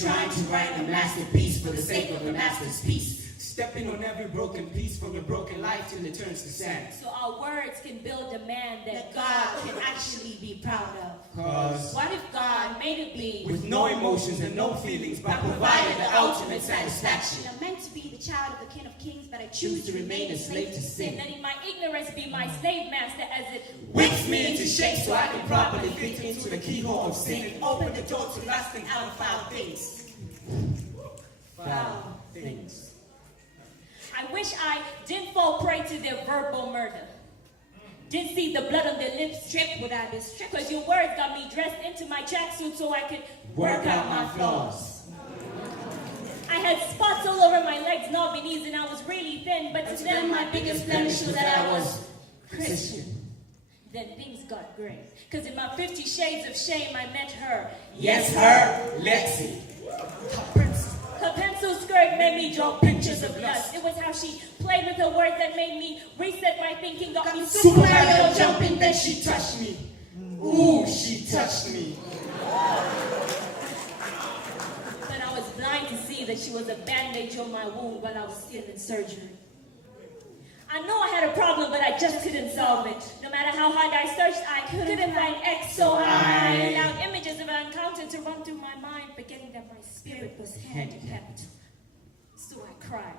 Trying to write a masterpiece for the sake of a master's piece. Stepping on every broken piece from your broken life till it turns to sand. So our words can build a man that God can actually be proud of. Cause what if God made it be with no emotions and no feelings, but provided the ultimate satisfaction. I'm meant to be the child of the King of Kings, but I choose to remain a slave to sin. letting my ignorance be my slave master as it Whips me into shape so I can properly fit into the keyhole of sin and open the door to lasting out of foul things. Foul things. I wish I didn't fall prey to their verbal murder. Didn't see the blood on their lips drip without this strip. Cause your words got me dressed into my tracksuit so I could Work out my flaws. I had spots all over my legs, knobby knees, and I was really thin. But to them, my biggest blemish was that I was Christian. Then things got great. Cause in my 50 shades of shame, I met her. Yes, her, Lexi. Her pencil skirt made me draw pictures of lust. It was how she played with her words that made me reset my thinking. Got me Super Mario jumping, then she touched me. Ooh, she touched me. But I was blind to see that she was a bandage on my wound while I was still in surgery. I know I had a problem, but I just couldn't solve it. No matter how hard I searched, I couldn't find X, so I allowed images of an encounter to run through my mind, forgetting that my spirit was handicapped. So I cried.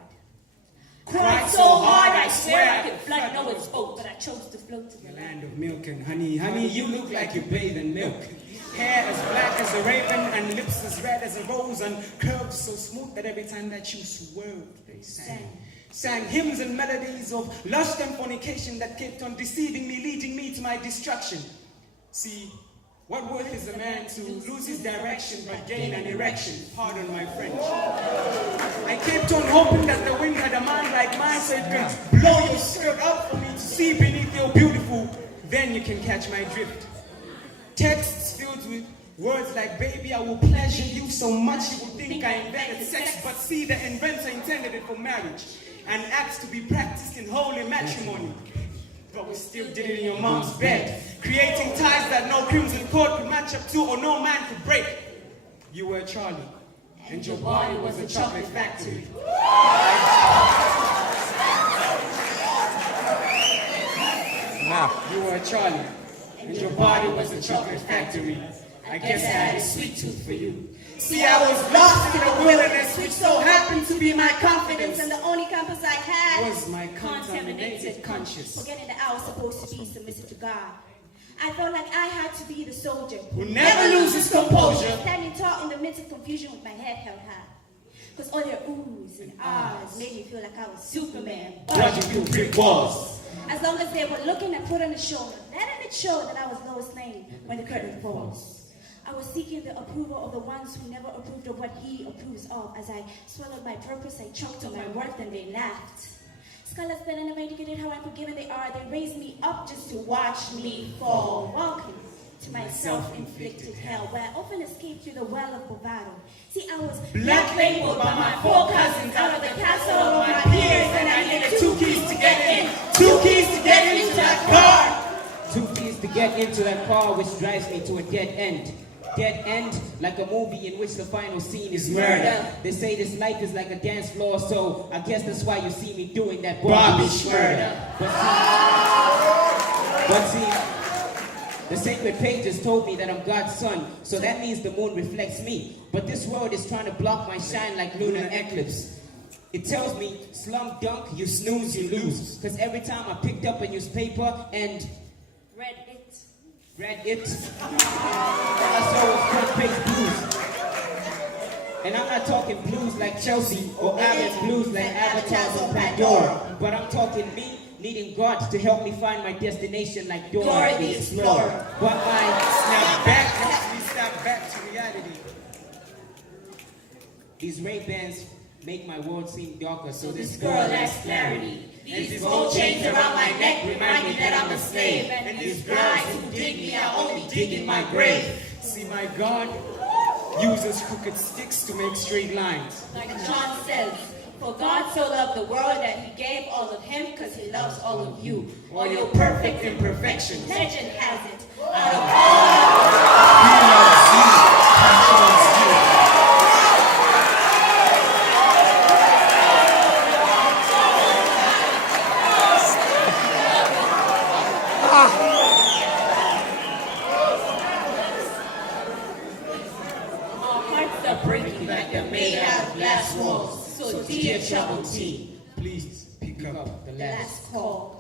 Cried so hard, I swear I could flood Noah's boat, but I chose to float to the Land of milk and honey. Honey, you look like you bathe in milk. Hair as black as a raven and lips as red as a rose and curves so smooth that every time that you swerved, they sang hymns and melodies of lust and fornication that kept on deceiving me, leading me to my destruction. See, what worth is a man to lose his direction but gain an erection? Pardon my French. I kept on hoping that the wind had a mind like mine so it could blow your skirt up for me to see beneath your beautiful. Then you can catch my drift. Texts filled with words like, baby, I will pleasure you so much you will think I invented sex, but see, the inventor intended it for marriage and acts to be practiced in holy matrimony. But we still did it in your mom's bed, creating ties that no crimson cord could match up to or no man could break. You were Charlie, and your body was a chocolate factory. You were Charlie, and your body was a chocolate factory. I guess I had a sweet tooth for you. See, I was lost in a wilderness, which so happened to be my confidence, And the only compass I had was my contaminated conscience, forgetting that I was supposed to be submissive to God. I felt like I had to be the soldier who never loses composure, standing tall in the midst of confusion with my head held high. Because all their oohs and ahs made me feel like I was Superman. watching through brick walls. As long as they were looking and put on the shoulder, letting it show that I was Lois Lane when the curtain falls. I was seeking the approval of the ones who never approved of what he approves of. As I swallowed my purpose, I choked on my worth and they laughed. Scholars that never indicated how unforgiving they are. They raised me up just to watch me fall. Welcome to my self-inflicted hell, where I often escaped through the well of bravado. See, I was Black labeled by my four cousins out of the castle of my peers, and I needed 2 keys to get in. 2 keys to get into that car. 2 keys to get into that car, which drives me to a dead end. Dead end, like a movie in which the final scene is murder. They say this life is like a dance floor, so I guess that's why you see me doing that Bobby Schmurder. But see, the sacred pages told me that I'm God's son, so that means the moon reflects me. But this world is trying to block my shine like lunar eclipse. It tells me, slum dunk, you snooze, you lose. Cause every time I picked up a newspaper and read it, and I saw it was front page blues. And I'm not talking blues like Chelsea or Allen blues like Avatars or Pandora. But I'm talking me needing God to help me find my destination like Dora the Explorer. But I snap back to reality. These Ray-Bans make my world seem darker, so this girl lacks clarity. These gold chains around my neck remind me that I'm a slave. And these guys who dig me are only digging my grave. See, my God uses crooked sticks to make straight lines. Like John says, for God so loved the world that he gave all of him because he loves all of you. All your perfect imperfections. Legend has it. Out of all, He loves you. He chose you. like they're made out of glass walls. So dear Trouble T, please pick up the The last call.